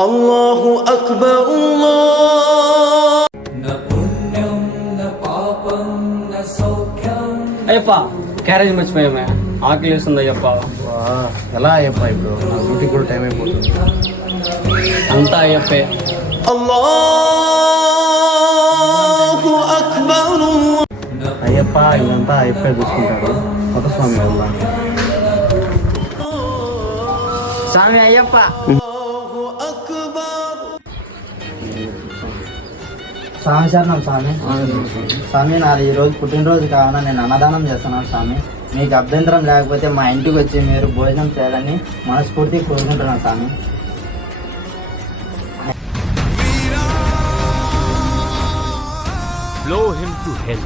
Allahu Akbar Allah. Ayyappa carriage మర్చిపోయామే ఆకలి వేస్తుంది అయ్యప్ప. ఎలా అయ్యప్ప ఇప్పుడు నా డ్యూటీ కూడా టైం అయిపోతుంది. అంతా అయ్యప్పే. Allahu Akbar Allah. అయ్యప్ప ఇదంతా అయ్యప్పే చూసుకుంటాడు. ఒక స్వామి వెళ్దాం. స్వామి అయ్యప్ప. Allahu Akbar. స్వామి శరణం స్వామి. స్వామి నాది ఈరోజు పుట్టినరోజు కావున నేను అన్నదానం చేస్తున్నాను స్వామి. మీకు అభ్యంతరం లేకపోతే మా ఇంటికి వచ్చి మీరు భోజనం చేయాలని మనస్ఫూర్తిగా కోరుకుంటున్నాను స్వామి. Blow him to hell.